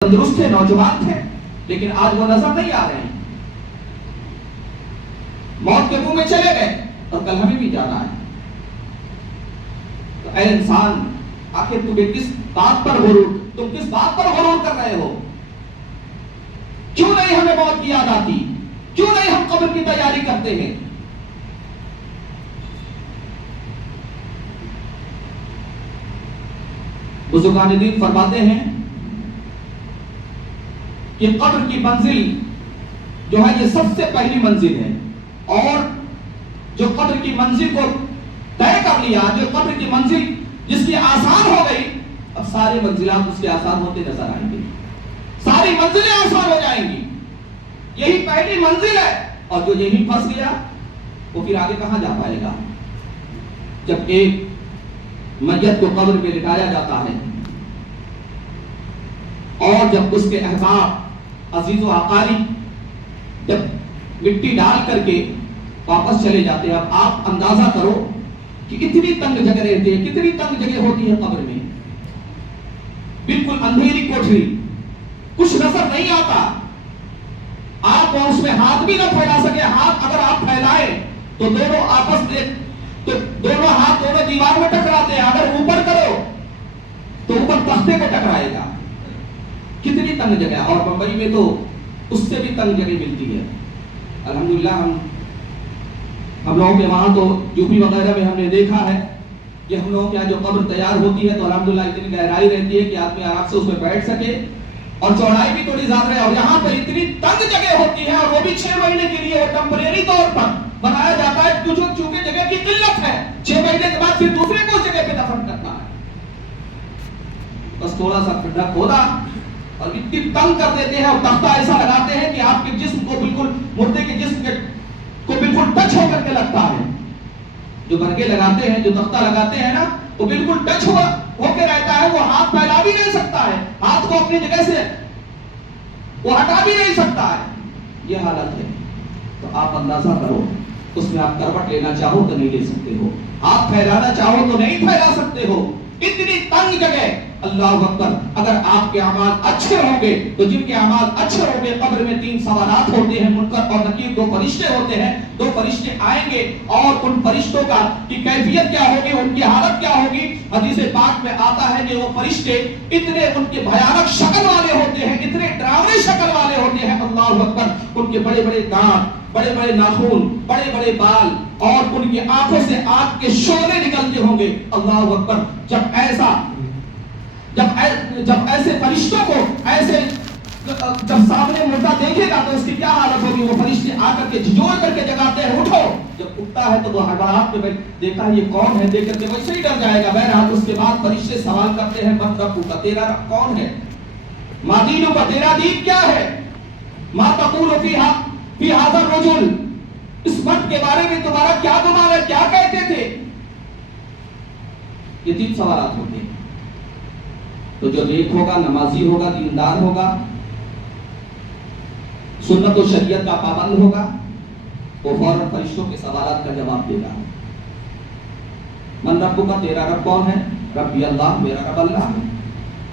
تندرست تھے، نوجوان تھے، لیکن آج وہ نظر نہیں آ رہے ہیں، موت کے منہ میں چلے گئے اور کل ہمیں بھی جانا ہے۔ تو اے انسان، آخر تم کس بات پر غرور کر رہے ہو؟ کیوں نہیں ہمیں موت کی یاد آتی؟ کیوں نہیں ہم قبر کی تیاری کرتے ہیں؟ بزرگان دین فرماتے ہیں کہ قبر کی منزل جو ہے یہ سب سے پہلی منزل ہے، اور جو قبر کی منزل کو طے کر لیا، جو قبر کی منزل جس کی آسان ہو گئی، اب سارے منزلات اس کے آسان ہوتے نظر آئیں گے، ساری منزلیں آسان ہو جائیں گی۔ یہی پہلی منزل ہے، اور جو یہی پھنس گیا وہ پھر آگے کہاں جا پائے گا؟ جب ایک میت کو قبر میں لٹایا جاتا ہے اور جب اس کے احباب عزیز و اقارب جب مٹی ڈال کر کے واپس چلے جاتے ہیں، اب آپ اندازہ کرو کہ کتنی تنگ جگہ رہتی ہے، کتنی تنگ جگہ ہوتی ہے قبر میں، بالکل اندھیری کوٹھری، کچھ نظر نہیں آتا، آپ اس میں ہاتھ بھی نہ پھیلا سکے، ہاتھ اگر آپ پھیلائے تو دونوں آپس میں تو دونوں ہاتھ دونوں دیوار میں ٹکراتے ہیں، اگر اوپر کرو تو اوپر تختے کو ٹکرائے گا، کتنی تنگ جگہ۔ اور بمبئی میں تو اس سے بھی تنگ جگہ ملتی ہے۔ الحمدللہ ہم لوگوں کے وہاں تو یوپی وغیرہ میں ہم نے دیکھا ہے کہ ہم لوگوں کے یہاں جو قبر تیار ہوتی ہے تو الحمدللہ اتنی گہرائی رہتی ہے کہ آدمی آرام سے اس میں بیٹھ سکے، اور چوڑائی بھی تھوڑی زیادہ ہے، اور یہاں پر اتنی تنگ جگہ ہوتی ہے، اور وہ بھی 6 مہینے کے لیے ٹیمپریری طور پر بنایا جاتا ہے، چونکہ جگہ کی قلت ہے، 6 مہینے کے بعد پھر دوسرے کو اس جگہ پہ دفن کرنا ہے۔ بس تھوڑا سا کھڈا کھودا اور اتنی تنگ کر دیتے ہیں، اور تختہ ایسا لگاتے ہیں کہ آپ کے جسم کو بالکل، مردے کے جسم کو بالکل ٹچ ہو کر کے لگتا ہے۔ جو برگے لگاتے ہیں، جو تختہ لگاتے ہیں نا، وہ بالکل ٹچ ہو کے رہتا ہے، وہ ہاتھ پھیلا بھی نہیں سکتا ہے، ہاتھ کو اپنی جگہ سے وہ ہٹا بھی نہیں سکتا ہے، یہ حالت ہے۔ تو آپ اندازہ کرو، اس میں آپ کروٹ لینا چاہو تو نہیں لے سکتے ہو، ہاتھ پھیلانا چاہو تو نہیں پھیلا سکتے ہو، اتنی تنگ جگہ۔ اللہ اکبر، اگر آپ کے اعمال اچھے ہوں گے تو جن کے اعمال اچھے ہوں گے، قبر میں 3 سوالات ہوتے ہیں، منکر اور نکیر 2 فرشتے ہوتے ہیں، 2 فرشتے آئیں گے، اور ان فرشتوں کا کی کیفیت کیا ہوگی، ان کی حالت کیا ہوگی؟ حدیث پاک میں آتا ہے کہ وہ فرشتے اتنے ان کے بھیانک شکل والے ہوتے ہیں، اتنے ڈراؤنے شکل والے ہوتے ہیں، اللہ اکبر، ان کے بڑے بڑے دانت، بڑے بڑے ناخن، بڑے بڑے بال، اور ان کی آنکھوں سے آگ کے شعلے نکلتے ہوں گے، اللہ اکبر۔ جب ایسے فرشتوں کو ایسے جب سامنے مردہ دیکھے گا تو اس کی کیا حالت ہوگی؟ وہ فرشتے آ کر کے جھجھوڑ کر کے جگاتے ہیں، اٹھو۔ جب اٹھتا ہے تو وہ ہڑبڑاہٹ میں دیکھتا ہے یہ کون ہے، دیکھ کر کے ویسے ہی ڈر جائے گا۔ بہرحال اس کے بعد فرشتے سوال کرتے ہیں، من ربک، تیرا رب کون ہے؟ ما دینک، تیرا دین کیا ہے؟ ما تقول فی ھذا الرجل، اس مرد کے بارے میں تمہارا کیا گمان ہے، کیا کہتے تھے؟ یہ 3 سوالات ہوتے ہیں۔ تو جو نیک ہوگا، نمازی ہوگا، دیندار ہوگا، سنت و شریعت کا پابند ہوگا، وہ فوراً فرشتوں کے سوالات کا جواب دے گا۔ من ربک، تیرا رب کون ہے؟ ربی اللہ، میرا رب اللہ ہے۔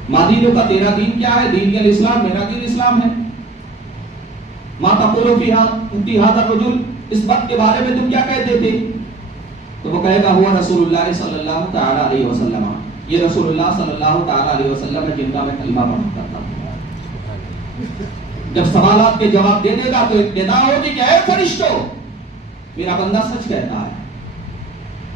ما دینک، تیرا دین کیا ہے؟ دین الاسلام، میرا دین اسلام ہے۔ ما تقول فی ھذا الرجل، اس مرد کے بارے میں تم کیا کہتے تھے؟ تو وہ کہے گا ہوا رسول اللہ صلی اللہ تعالی علیہ وسلم، یہ رسول اللہ صلی اللہ تعالی علیہ وسلم ہے جن کا میں کلمہ پڑھتا تھا۔ جب سوالات کے جواب دے دے گا تو ایک ندا ہوگی کہ اے فرشتوں، میرا بندہ سچ کہتا ہے،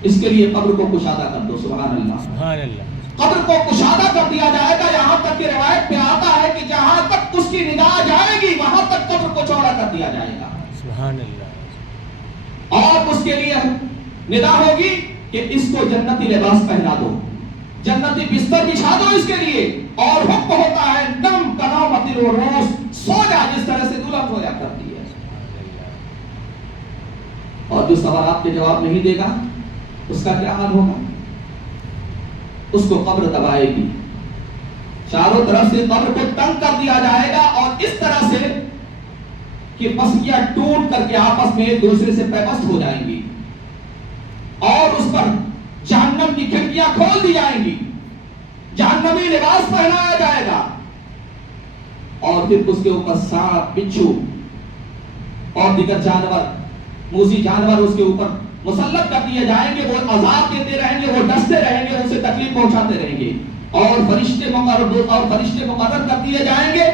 اس کے لیے قبر کو کشادہ کر دو۔ سبحان اللہ، سبحان اللہ۔ قبر کو کشادہ کر دیا جائے گا، یہاں تک کہ روایت میں آتا ہے کہ جہاں تک اس کی نگاہ جائے گی وہاں تک قبر کو چوڑا کر دیا جائے گا۔ سبحان اللہ۔ اور اس کے لیے ندا ہوگی کہ اس کو جنتی لباس پہنا دو، جنتی بستر بچھا دو اس کے لیے، اور حکم ہوتا ہے نم کنومۃ العروس، سو جا جس طرح سے دلہن سویا کرتی ہے۔ اور جو سوالات کے جواب نہیں دے گا اس کا کیا حال ہوگا؟ اس کو قبر دبائے گی، چاروں طرف سے قبر کو تنگ کر دیا جائے گا، اور اس طرح سے کہ پسلیاں ٹوٹ کر کے آپس میں ایک دوسرے سے پیوست ہو جائیں گی، اور اس پر جہنم کی کھڑکیاں کھول دی جائیں گی، جہنمی لباس پہنایا جائے گا، اور پھر اس کے اوپر سانپ، بچھو اور دیگر جانور، موذی جانور اس کے اوپر مسلط کر دیے جائیں گے. وہ عذاب دیتے رہیں گے، وہ ڈستے رہیں گے، اسے تکلیف پہنچاتے رہیں گے. اور فرشتے مقرر کر دیے جائیں گے.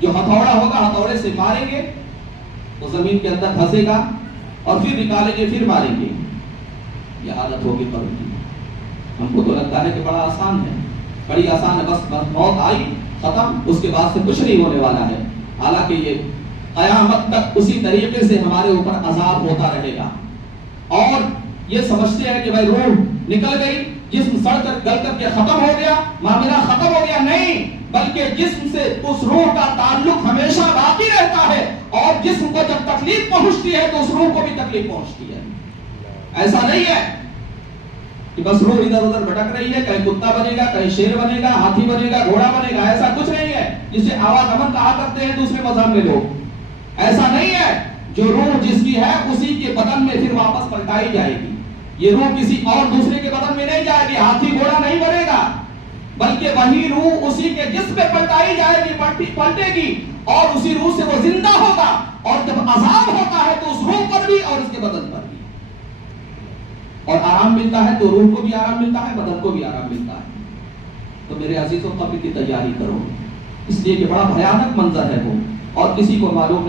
جو ہتھوڑا ہوگا ہتھوڑے سے ماریں گے، وہ زمین کے اندر پھنسے گا اور پھر نکالیں گے، پھر ماریں گے. یہ عادت ہوگی قبر کی. ہم کو تو لگتا ہے کہ بڑا آسان ہے، بڑی آسان ہے، بس موت آئی ختم، اس کے بعد سے کچھ نہیں ہونے والا ہے. حالانکہ یہ قیامت تک اسی طریقے سے ہمارے اوپر عذاب ہوتا رہے گا. اور یہ سمجھتے ہیں کہ بھائی روح نکل گئی، جسم سڑ کر گل کر کے ختم ہو گیا، معاملہ ختم ہو گیا. نہیں، بلکہ جسم سے اس روح کا تعلق ہمیشہ باقی رہتا ہے. اور جسم کو جب تکلیف پہنچتی ہے تو اس روح کو بھی تکلیف پہنچتی ہے. ایسا نہیں ہے کہ بس روح ادھر ادھر بھٹک رہی ہے، کہیں کتا بنے گا، کہیں شیر بنے گا، ہاتھی بنے گا، گھوڑا بنے گا. ایسا کچھ نہیں ہے جسے آواز امن کہا کرتے ہیں دوسرے مذہب میں لوگ. ایسا نہیں ہے. جو روح جس کی ہے اسی کے بدن میں پھر واپس پلٹائی جائے گی. یہ روح کسی اور دوسرے کے بدن میں نہیں جائے گی، ہاتھی گھوڑا نہیں بنے گا، بلکہ وہی روح اسی کے جسم میں پلٹائی جائے گی، پلٹے گی، اور اسی روح سے وہ زندہ ہوگا. اور جب عذاب ہوتا ہے تو اس روح پر بھی اور اس کے بدن پر بھی. اور آرام ملتا ہے تو روح کو بھی آرام ملتا ہے، بدن کو بھی آرام ملتا ہے. تو میرے عزیزوں قبر کی تیاری کرو، اس لیے کہ بڑا بھیانک منظر ہے وہ، اور کسی کو معلوم نہیں.